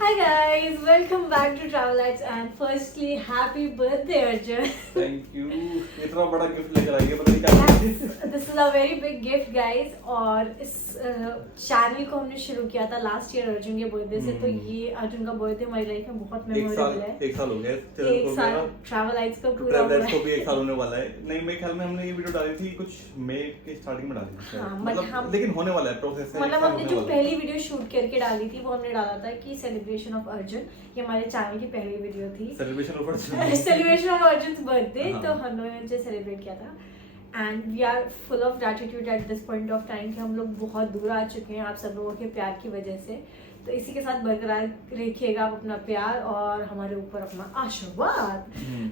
Hi guys, welcome back to Travelites and firstly happy birthday Arjun. Thank you. इतना बड़ा gift लेकर आई है, पता नहीं क्या है। This is a very big gift guys और इस चैनल को हमने शुरू किया था लास्ट ईयर अर्जुन के बर्थडे से, तो ये अर्जुन का बर्थडे हमारी लाइफ में बहुत मेमोरेबल है। एक साल हो गया एक साल ट्रैवलाइट्स का पूरा हुआ ट्रैवलाइट्स को भी एक साल होने वाला है। नहीं, मेरे ख्याल में हमने ये वीडियो डाली थी कुछ मई के स्टार्टिंग में डाली थी। हाँ, मतलब लेकिन होने वाला है प्रोसेस है। मतलब हमने जो पहली वीडियो शूट करके डाली थी वो हमने डाला था कि सेलिब्रेशन ऑफ अर्जुन, ये हमारे चैनल की पहली वीडियो थी। Celebration of Arjun celebration of Arjun birthday, हाँ। तो हम लोगों ने सेलिब्रेट किया था and we are full of gratitude at this point of time कि हम लोग बहुत दूर आ चुके हैं आप सब लोगों के प्यार की वजह से। तो इसी के साथ बरकरार रखिएगा आप अपना प्यार और हमारे ऊपर अपना आशीर्वाद।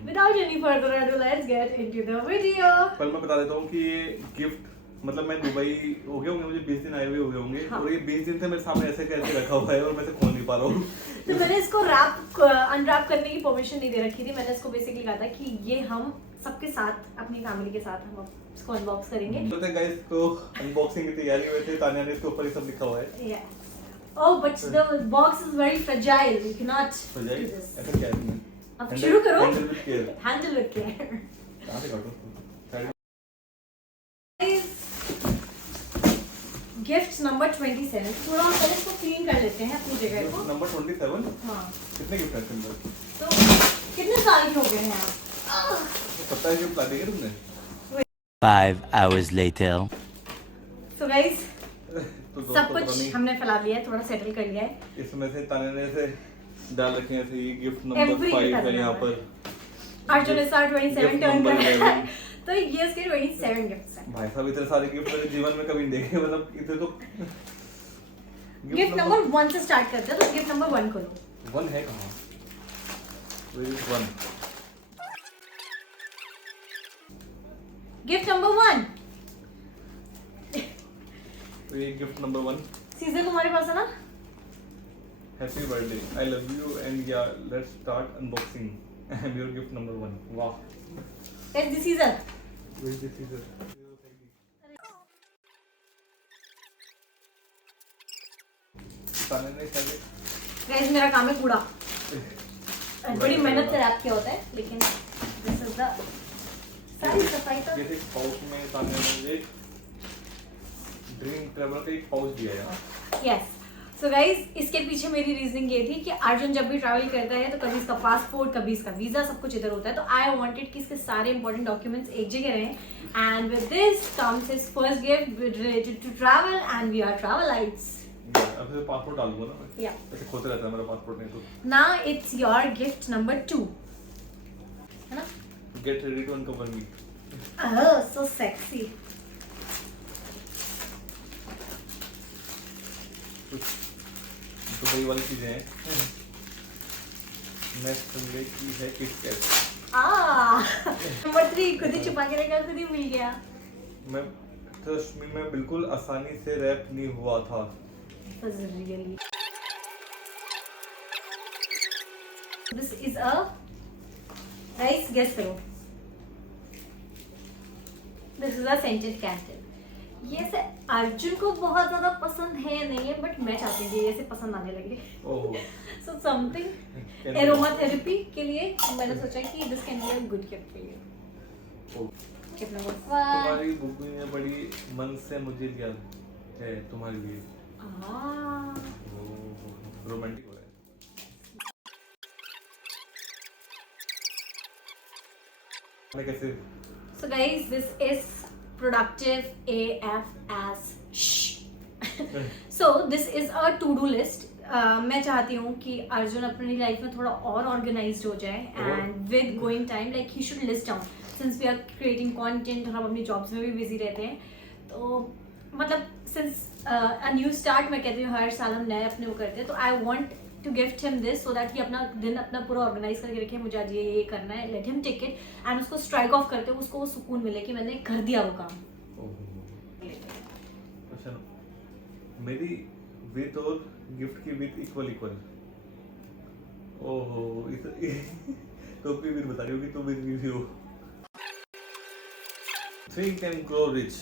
Without any further ado let's get into the video. पर मैं बता देता हूँ कि ये गिफ्ट मतलब मैं दुबई हो गए होंगे, मुझे 20 दिन आए हुए हो गए होंगे। हाँ। और ये 20 दिन से मेरे सामने ऐसे कैसे रखा हुआ है और मैं इसे खोल नहीं पा रहा हूँ। तो मैंने इसको अनरैप करने की परमिशन नहीं दे रखी थी। मैंने इसको बेसिकली कहा था कि ये हम सबके साथ अपनी फैमिली के साथ हम इसको अनबॉक्स करेंगे। तो गाइस को अनबॉक्सिंग की तैयारी में थे, तानिया ने इसके ऊपर ही सब लिखा हुआ है। Yes. Oh but the box is very fragile, you can not तो जाइए, डू दिस। ऐसा क्या है इसमें? अब शुरू करो। Handle with care. Handle with care. कहां से काटो? Gift number 27। थोड़ा हम पहले इसको क्लीन कर लेते हैं अपनी जगह को। नंबर 27। हाँ। कितने गिफ्ट हैं इसके अंदर? तो कितने साल के हो गए हैं आप? 27 गिफ्ट ला दिए तुमने? 5 hours later. So guys, तो दोस्तों सब पता कुछ नहीं हमने फैला लिया है, थोड़ा सेटल कर लिया है। इसमें से ताने ने से डाल रखे हैं। ये गिफ्ट नंबर Every 5 gift है यहाँ number। पर। अर्जुन इस साल 27 Gift टर्न number कर रहा है। 11। तो ये इसके 27 गिफ्ट्स हैं। भाई साहब इतने सारे गिफ्ट मेरे जीवन में कभी नहीं देखे, मतलब इतने तो। गिफ्ट नंबर 1 से स्टार्ट करते हैं, तो गिफ्ट नंबर 1 खोलो। 1 है कहाँ? Where is 1? Gift number 1। तो ये गिफ्ट नंबर 1। सीजर तुम्हारे पास है ना? Happy birthday, I love you and yeah let's start unboxing. I am your gift number 1। वाह। It's the Caesar. Where is the scissor? ताने ने शायद गाइस मेरा काम है कूड़ा। बड़ी मेहनत से रैप किया होता है, लेकिन दिस इज द सारी सफाई तो जैसे पाउच में ताने ने मुझे ड्रीम ट्रैवल का एक पाउच दिया है। यस। सो गाइस इसके पीछे मेरी रीजनिंग ये थी कि अर्जुन जब भी ट्रैवल करता है तो कभी इसका पासपोर्ट, कभी इसका वीजा, सब कुछ इधर होता है। तो आई वांटेड कि इसके सारे इंपॉर्टेंट डॉक्यूमेंट्स एक जगह रहें and with this comes his first gift related to travel and we are ट्रैवलाइट्स। अब फिर पासपोर्ट डाल दूंगा ना मैं। या ऐसे खोते रहता है मेरा पासपोर्ट नहीं तो। Now it's your gift number 2, है ना? Get ready to uncover me. Oh so sexy. Dubai वाली चीजें हैं। मैं संडे की है किट कैट। नंबर 3 खुद ही छुपा के रखा, खुद ही मिल गया। मैं ट्रस्ट मी, मैं बिल्कुल आसानी से रैप नहीं हुआ था। Was really. This is a rice. Guess करो। This is a scented candle. ये से अर्जुन को बहुत ज्यादा पसंद है नहीं है, बट मैं चाहती हूँ कि ये से पसंद आने लगे। ओह। So something aromatherapy के लिए मैंने सोचा कि this can be a good gift for you. Oh. Gift number 5. तुम्हारी बुक में बड़ी मन से मुझे दिया है तुम्हारे लिए। रोमांटिक हो रहा है। कैसे? So guys, this is productive AF as shh. So this is a to-do list. मैं चाहती हूँ कि अर्जुन अपनी लाइफ में थोड़ा और ऑर्गेनाइज्ड हो जाए and with going time like he should list down since we are creating content और हम अपनी जॉब्स में भी बिजी रहते हैं। तो मतलब सिंस अ न्यू स्टार्ट मैं कहती हूँ हर साल हम नए अपने वो करते हैं, तो I want to gift him this so that कि अपना दिन अपना पूरा ऑर्गेनाइज करके रखे, मुझे आज ये करना है, let him take it and उसको स्ट्राइक ऑफ करते हुए उसको वो सुकून मिले कि मैंने कर दिया वो काम। अच्छा, मेरी विथ और गिफ्ट की विथ इक्वल इक्वल। ओहो तो भी विथ बता रही होगी, तो विथ भी हो। Think and grow rich.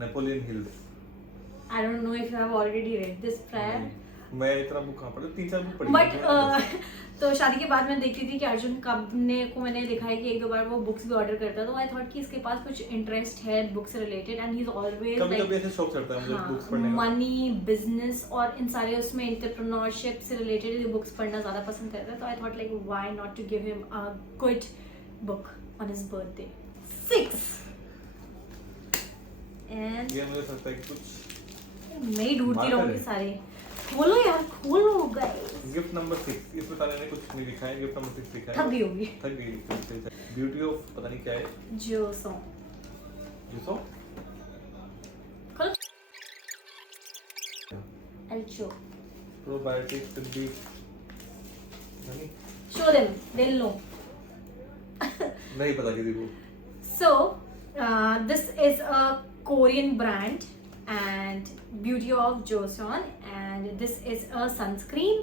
Napoleon Hill. I don't know if you have already read this prayer. मैं इतना बुक कहाँ पढ़ा, 3-4 बुक पढ़ी बट है। तो शादी के बाद मैं देखती थी कि अर्जुन को मैंने देखा है कि 1-2 बार वो बुक्स भी ऑर्डर करता है, तो आई थॉट कि इसके पास कुछ इंटरेस्ट है बुक्स से related, and he is always कभी-कभी ऐसे शौक चढ़ता है मुझे बुक्स पढ़ने का। मनी, बिजनेस और इन सारे उसमें एंटरप्रेन्योरशिप से रिलेटेड बुक्स पढ़ना ज्यादा पसंद करता है, तो I thought like why not to give him a good book on his birthday 6 and ये मुझे लगता है कि कुछ मैं ही ढूंढती मार्कर रहूंगी है। सारे। खोलो यार, खोलो गाइस। गिफ्ट नंबर 6, इसमें ताने ने कुछ नहीं लिखा है, गिफ्ट नंबर 6 लिखा है। थक गई होगी। थक गई। ब्यूटी ऑफ पता नहीं क्या है। जो सो जूसो खोलो। एल्चो प्रोबायोटिक्स भी नहीं शो देम, they'll know. नहीं पता किसी को। So, this is a Korean brand and Beauty of Joseon, and this is a sunscreen.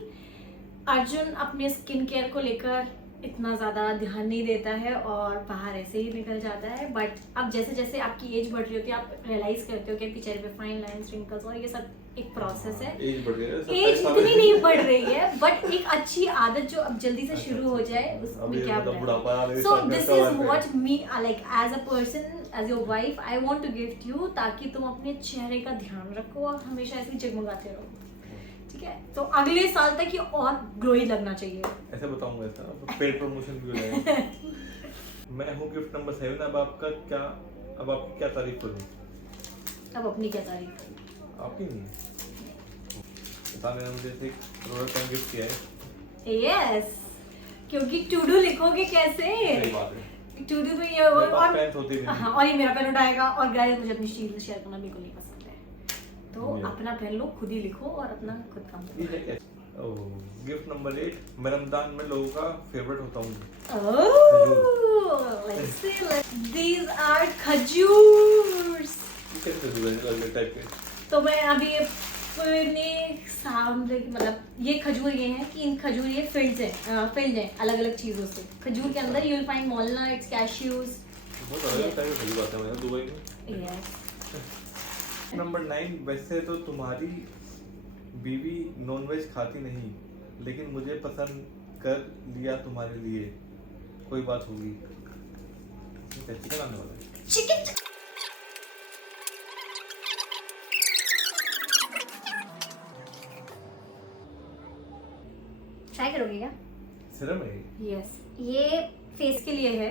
Arjun अपने स्किन केयर को लेकर इतना ज़्यादा ध्यान नहीं देता है और बाहर ऐसे ही निकल जाता है, बट अब जैसे जैसे आपकी एज बढ़ रही होती है आप रियलाइज करते हो कि आपके चेहरे पे फाइन लाइंस, रिंकल्स और ये सब एक प्रोसेस है। एज बढ़ गई है, एज 27 साल इतनी नहीं बढ़ रही है, बट एक अच्छी आदत जो अब जल्दी से शुरू हो जाए उसमें अभी क्या मतलब बुढ़ापा आ रहा है, सो सब दिस कैसा इज बात है। What me like as a person, as your wife, I want to gift you, ताकि तुम अपने चेहरे का ध्यान रखो और हमेशा ऐसे ही जगमगाते रहो, ठीक है? तो अगले साल तक ये और ग्लोई लगना चाहिए। ऐसे बताऊंगा ऐसा, अब पेड प्रमोशन भी हो जाएगा। मैं हूँ गिफ्ट नंबर 7। अब आपकी क्या तारीफ करूँ? अब अपनी क्या तारीफ करूं? आपकी नहीं, बताने ने मुझे एक प्रोडक्ट गिफ्ट किया है। यस, क्योंकि टू डू लिखोगे कैसे? सही बात है। टू डू तो ये मेरे पास और पेन होती भी नहीं। हाँ, और ये मेरा पेन उठाएगा, और गाइस मुझे अपनी शीट शेयर करना बिल्कुल नहीं पसंद है, तो मेरा। अपना पेन लो, खुद ही लिखो और अपना खुद काम ये करो। है क्या? गिफ्ट नंबर 8, मैं रमजान में लोगों का फेवरेट होता हूँ। Oh, let's see. These are खजूर्स। ये कैसे अलग टाइप के? तो मैं अभी अपने सामने मतलब ये खजूर ये हैं कि इन खजूर ये फिल्ड हैं अलग अलग चीज़ों से। खजूर के अंदर you'll find walnuts, cashews. बहुत अलग टाइप की खजूर आते हैं दुबई में। Yes. नंबर 9, वैसे तो तुम्हारी बीवी नॉनवेज खाती नहीं, लेकिन मुझे पसंद कर लिया तुम्हारे लिए, कोई बात होगी? चिकन आने वाला है। Chicken. ट्राई करोगे क्या? सिरम है ये? यस, ये फेस के लिए है,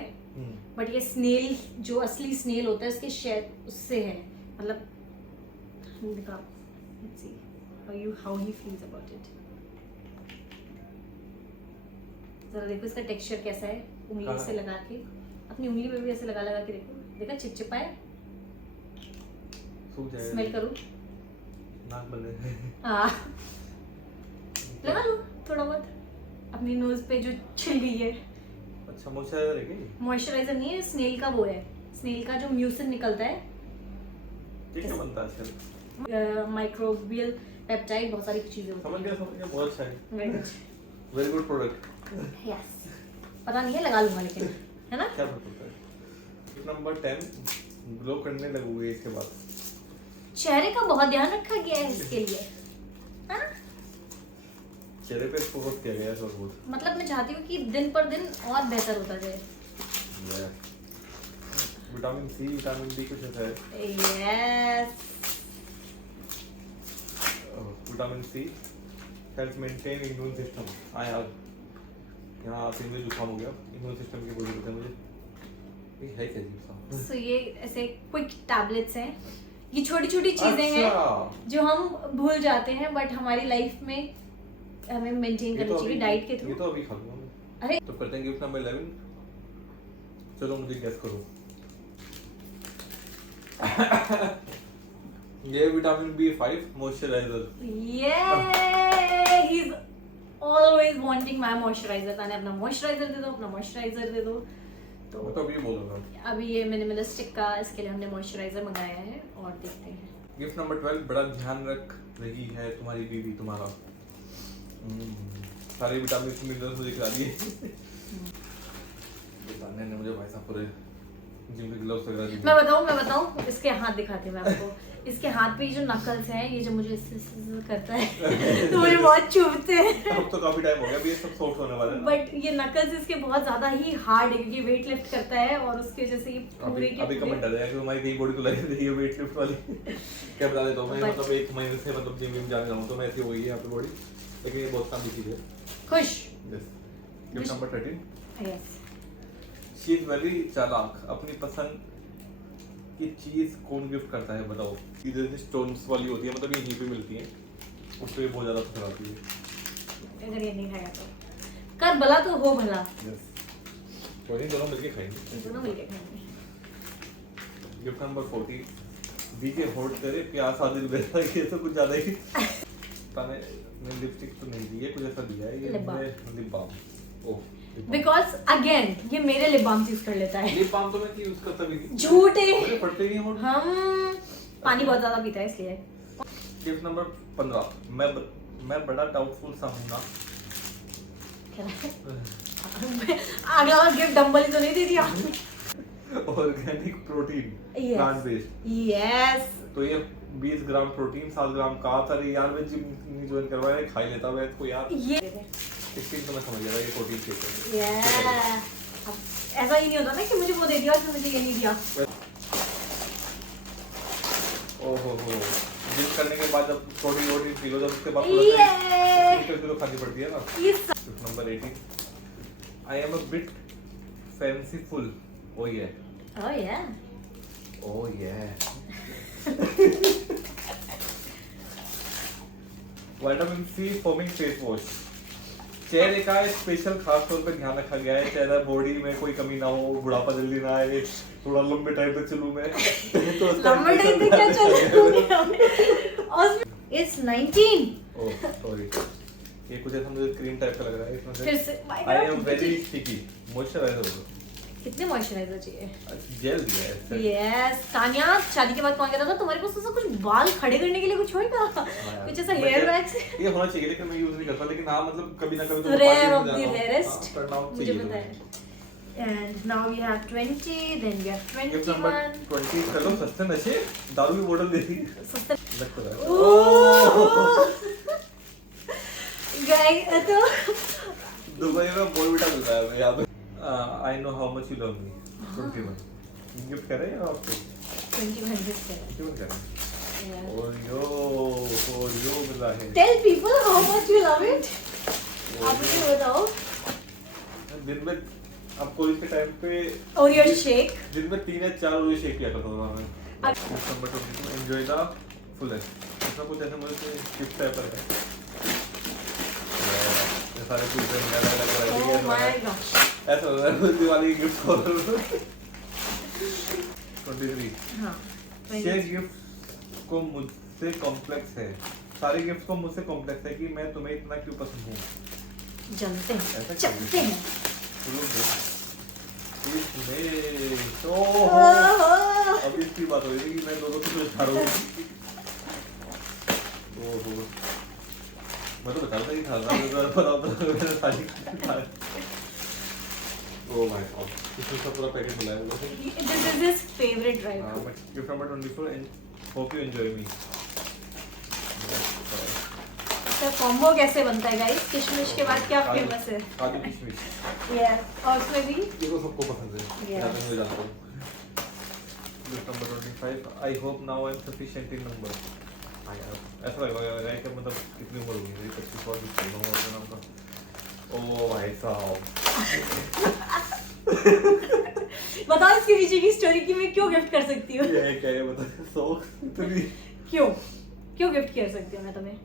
बट ये स्नेल जो असली स्नेल होता है उसके शेड उससे है, मतलब दिखा, let's see how he feels about it. जरा देखो इसका टेक्सचर कैसा है, उंगली कहाँ से है? लगा के, अपनी उंगली पे भी ऐसे लगा लगा के देखो, देखा चिपचिपा है, सूख जाएगा। स्मेल करो। नाक बंद है। हाँ, लगा लो थोड़ा बहुत अपनी नोज पे जो छिल गई है। अच्छा, मॉइस्चराइजर है क्या ये? मॉइस्चराइजर नहीं है, स्नेल का वो है, स्नेल का जो म्यूसिन निकलता है, ये क्या बनता है आजकल? माइक्रोबियल पेप्टाइड, बहुत सारी चीजें होती समझ गया, बहुत अच्छा है। हैं। Very good product. यस, पता नहीं है, लगा लूंगा लेकिन, है ना? क्या फर्क पड़ता है? नंबर 10, ग्लो करने लगोगे इसके बाद। चेहरे का बहुत ध्यान रखा गया है इसके लिए, हाँ? चेहरे पे फोकस किया गया है सब बहुत। मतलब मैं चाहती हूँ कि दिन पर दिन और बेहतर होता जाए। विटामिन सी, विटामिन डी कुछ ऐसा है। Yes, vitamin C help maintain immune system. हाँ यार, यहाँ आते मुझे जुकाम हो गया, इम्यून सिस्टम की बोल रहे मुझे। ये है क्या जी? सो ये ऐसे क्विक टैबलेट्स हैं, ये छोटी छोटी चीजें हैं जो हम भूल जाते हैं, बट हमारी लाइफ में हमें मेंटेन करनी चाहिए डाइट के ये थ्रू। तो अभी खा लूंगा। अरे तो करते हैं गिफ्ट नंबर 11। चलो मुझे गेस करो। ये विटामिन B5 मॉइस्चराइजर। ये he is always wanting my moisturiser, ताने अपना मॉइस्चराइजर दे दो, अपना मॉइस्चराइजर दे दो। तो मैं तो अभी बोल रहा था। अभी ये मिनिमलिस्टिक का, इसके लिए हमने मॉइस्चराइजर मंगाया है और देखते हैं। गिफ्ट नंबर 12, बड़ा ध्यान रख रही है तुम्हारी बीवी तुम्हारा। सारे विटामिन मिनरल्स मुझे खिला दिए। बताने ने मुझे भाई साहब पूरे जिम के ग्लव्स वगैरह दी। मैं बताऊं इसके हाथ दिखाती हूँ मैं आपको। इसके हाथ पे जो नकल्स हैं, ये जो मुझे इससे करता है तो मुझे बहुत चुभते हैं। अब तो काफी टाइम हो गया, अभी ये सब सॉफ्ट होने वाला है ना। बट ये नकल्स इसके बहुत ज्यादा ही हार्ड है क्योंकि वेट लिफ्ट करता है और उसके वजह से ये पूरे के अभी कमेंट आ जाएगा कि हमारी नई बॉडी तो लगी रही है वेट लिफ्ट वाली। क्या बता देता हूँ मैं, मतलब 1 महीने से मतलब जिम जाने जाऊँ तो मैं ऐसी हो गई है यहाँ पे बॉडी, लेकिन ये बहुत काम की चीज है। खुश। Gift number 13। Yes. She is very चालाक। अपनी पसंद की चीज कौन गिफ्ट करता है बताओ। इधर से स्टोन्स वाली होती है, मतलब ये यहीं पे मिलती है, उस पे बहुत ज्यादा पसंद आती है। अगर ये नहीं खाएगा तो कर भला तो हो भला। यस, कोई नहीं, दोनों मिलके खाएंगे। दोनों मिलके खाएंगे। Gift number 14। डीजे होल्ड करे प्यास आ दिल मेरा। ये तो कुछ ज्यादा ही मैंने लिपस्टिक तो नहीं दी है, कुछ ऐसा दिया है। ये lip balm. Lip balm. Oh, because again ये मेरे लिप बाम यूज कर लेता है। लिप बाम तो मैं यूज करता भी नहीं। झूठ है। मुझे पड़ते नहीं होंठ। हम पानी बहुत ज्यादा पीता है इसलिए। Gift number 15। मैं बड़ा डाउटफुल सा हूं ना। अगला बार गिफ्ट डंबल ही तो नहीं दे दिया। Organic protein, plant based. Yes. तो ये 20 ग्राम प्रोटीन, 7 ग्राम कार्ब्स। अरे यार मैं जिम नहीं ज्वाइन करवाया, खा ही लेता मैं इसको यार। ये 16 तो मैं समझ गया था ये प्रोटीन शेक है। अब ऐसा ही नहीं होता ना कि मुझे वो दे दिया और मुझे ये नहीं दिया। ओहो हो, जिम करने के बाद जब प्रोटीन पी लो, जब उसके बाद तो खानी पड़ती है ना। Gift number 18। I am a bit fanciful. Oh ये ओह ये vitamin C foaming face wash. चेहरे का स्पेशल खास तौर पे ध्यान रखा गया है। चेहरा बॉडी में कोई कमी ना हो, बुढ़ापा जल्दी ना आए, थोड़ा लंबे टाइम तक चलूं मैं। तो लंबे टाइम तक क्या चल इट्स 19। ओह सॉरी, ये कुछ ऐसा मुझे क्रीम टाइप का लग रहा है इसमें से। फिर से I am very sticky. Moisturiser होगा। कितने मॉइस्चराइजर चाहिए? जेल दिया है। यस। तानिया शादी के बाद कौन कहता था तुम्हारे पास ऐसा कुछ बाल खड़े करने के लिए कुछ होगा? कुछ ऐसा हेयर वैक्स? ये होना चाहिए, लेकिन मैं यूज नहीं करता। लेकिन हाँ, मतलब कभी ना कभी तो रेयर ऑफ द रेयरेस्ट मुझे मुझे पता है। And now we have 20, then we have gift number 21। 20। चलो सस्ते नशे, दारू की बोतल दे दी। सस्ता लगता है गाइस तो दुबई में बोर्नविटा मिलता है हमें यहाँ पे। I know how much you love me. 21 gift करें या आपको? 21 गिफ्ट करें। 21 करें। ओरियो मिला है। Tell people how much you love it. आप मुझे बताओ। दिन में अब कॉलेज के टाइम पे ओरियो शेक। दिन में 3 या 4 ओरियो शेक किया करता था मैं। Gift number 22। Enjoy the fullest. ऐसा कुछ ऐसे मुझे गिफ्ट टाइप है। ये सारे कुछ अलग ओह माय गॉड। ऐसा होता है दिवाली की गिफ्ट खोल। 23। हां। शेयर गिफ्ट को मुझसे कॉम्प्लेक्स है। सारे गिफ्ट को मुझसे कॉम्प्लेक्स है कि मैं तुम्हें इतना क्यों पसंद हूँ। जानते हैं, ऐसा जानते हैं। अब इसकी बात हो रही थी कि मैं दोनों को कुछ झाड़ू। ओहो, मैं तो बता रहा था कि था मेरे सारी। ओह माय गॉड, इसमें सब पूरा पैकेट मिला है मुझे। This is his favorite right now. Gift number 24 and hope you enjoy me. तो कॉम्बो कैसे बनता है गाइस? किशमिश के बाद क्या फेमस है? काजू किशमिश। यस, और उसमें भी ये तो सबको पसंद है। Yes. मैं तो जानता हूँ। Gift number 25। I hope now I am sufficient in number. ऐसा लग रहा है कि मतलब कितनी उम्र होगी मेरी? 25 और 26 होगा अपने नाम का। ओह भाई साहब। बताओ इसके पीछे की स्टोरी कि मैं क्यों गिफ्ट कर सकती हूँ? ये क्या है बता। शौक इतनी। क्यों गिफ्ट कर सकती हूँ मैं तुम्हें?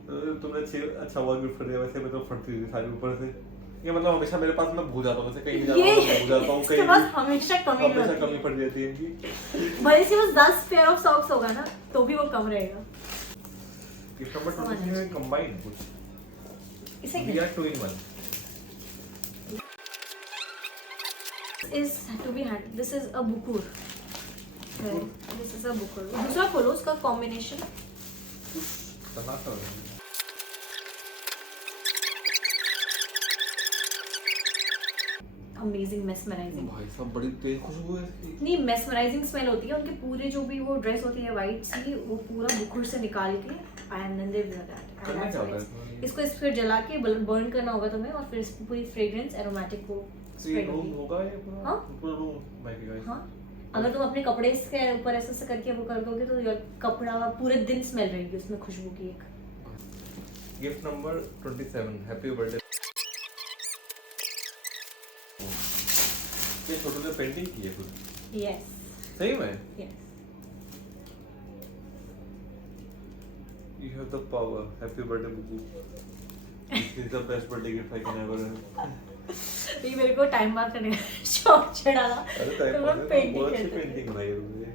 तुमने अच्छा हुआ गिफ्ट कर दिया। वैसे मैं तो फटती थी सारी ऊपर से। ये मतलब हमेशा मेरे पास मैं भूल जाता हूँ, वैसे कहीं नहीं जाता हूँ, भूल जाता हूँ इसके कहीं। पास हमेशा कमी हमेशा होती कमी है। पड़ जाती है इनकी। भले इसके पास 10 पेयर ऑफ सॉक्स होगा ना तो भी वो कम रहेगा। गिफ्ट नंबर 23 में कंबाइन कुछ। इसे We are 2 in 1. is to be had. This is a bukur. This is a bukur. दूसरा खोलो उसका कॉम्बिनेशन। बना तो है। Amazing mesmerising. भाई साहब बड़ी तेज खुशबू है इसकी। नहीं, मेस्मराइजिंग स्मेल होती है उनके पूरे, जो भी वो ड्रेस होती है वाइट सी, वो पूरा बुकुड़ से निकाल के and then they wear that. करना क्या होता है इसमें? इसको इस फिर जला के बर्न करना होगा तुम्हें, और फिर इसकी पूरी फ्रेग्रेंस एरोमेटिक को स्प्रेड रूम होगी। होगा ये पूरा? हाँ। पूरा रूम महकेगा इससे? हाँ, अगर तुम अपने कपड़े इसके ऊपर ऐसे ऐसे करके वो कर दोगे तो your कपड़ा पूरे दिन स्मेल रहेगी उसमें खुशबू की एक। Gift number 27, happy birthday. ये छोटे से पेंटिंग की है खुद? यस सही में? Yes. You have the power. Happy birthday, Bubu. This is the best birthday gift I can ever have. ये मेरे को टाइम पास करने का शौक चढ़ा था, अरे तो मैं टाइम पेंटिंग बहुत अच्छी करती थी। पेंटिंग बनाई है तुमने।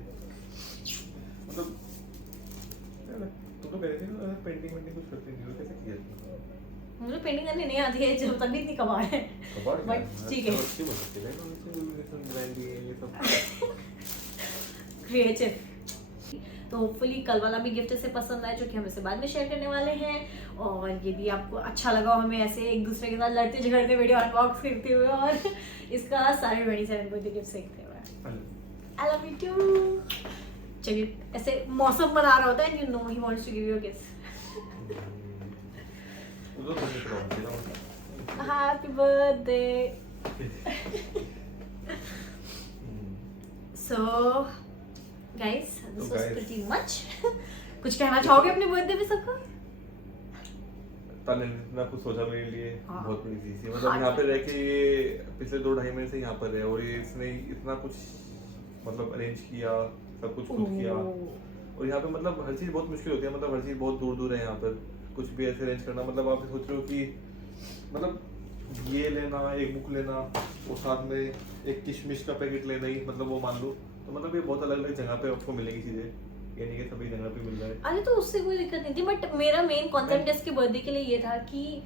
मतलब तुम तो कह रही थी ना पेंटिंग कुछ करती नहीं हो, कैसे किया तुमने? मुझे पेंटिंग करनी नहीं आती है, जब तक भी इतनी कबाड़ है। कबाड़ क्या है? बट ठीक है, अच्छी बन सकती है ना, इसमें इल्यूमिनेशन ब्रांडिंग है ये सब। क्रिएटिव। तो होपफुली कल वाला भी गिफ्ट इसे पसंद आए, जो कि हम इसे बाद में शेयर करने वाले हैं। और ये भी आपको अच्छा लगा हमें ऐसे एक दूसरे के साथ लड़ते झगड़ते वीडियो अनबॉक्स करते हुए, और इसका सारे 27 बर्थडे गिफ्ट देखते हुए। I love you too. चलिए, ऐसे मौसम बना रहा होता है and you know he wants to give you a kiss. उधर तो नहीं कराऊंगी ना। Happy birthday. So guys, this was pretty much. कुछ कहना चाहोगे अपने बर्थडे पे सबको? ताने ने इतना कुछ सोचा मेरे लिए, हाँ। बहुत बड़ी चीज थी। मतलब यहाँ पे रह के ये पिछले 2-2.5 महीने से यहाँ पर है, और ये इसने इतना कुछ मतलब अरेंज किया, सब कुछ खुद किया। और यहाँ पे मतलब हर चीज़ बहुत मुश्किल होती है, मतलब हर चीज़ बहुत दूर दूर है यहाँ पर। कुछ भी ऐसे अरेंज करना, मतलब आप सोच रहे हो कि मतलब ये लेना, एक बुक लेना, और साथ में एक किशमिश का पैकेट लेना ही, मतलब वो मान लो। तो मतलब ये बहुत अलग अलग जगह पे आपको मिलेगी चीज़ें, ये नहीं कि सभी जगह पे मिल रहा है। अरे तो उससे कोई दिक्कत नहीं थी, बट मेरा मेन कॉन्सेप्ट इसके बर्थडे के लिए ये था कि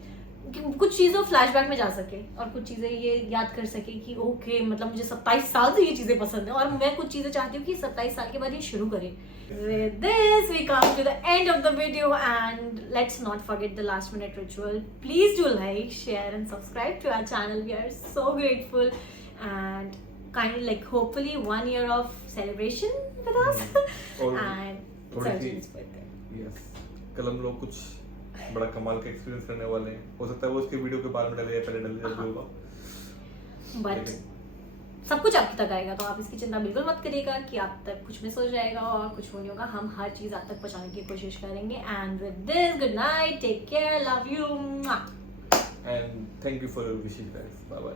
कुछ चीज़ें फ्लैशबैक में जा सके, और कुछ चीज़ें ये याद कर सके कि ओके, मतलब मुझे 27 साल से ये चीज़ें पसंद है, और मैं कुछ चीज़ें चाहती हूँ कि 27 साल के बाद ये शुरू करें। With this we come to the end of the video, and let's not forget the last minute ritual. Please do like, share and subscribe to our channel. We are so grateful, and kind of like hopefully 1 year of celebration with us. और and थोड़ी सी Sarojini's birthday. Yes, कल हम लोग कुछ बड़ा कमाल का experience करने वाले हैं। हो सकता है वो उसके वीडियो के बाद में डाले या पहले डाले, जब भी होगा। बट सब कुछ आपके तक आएगा, तो आप इसकी चिंता बिल्कुल मत करिएगा कि आप तक कुछ मिस हो जाएगा और कुछ वो नहीं होगा। हम हर चीज़ आप तक पहुंचाने की कोशिश करेंगे। And with this, good night, take care, love you, and thank you for your wishes guys, bye bye.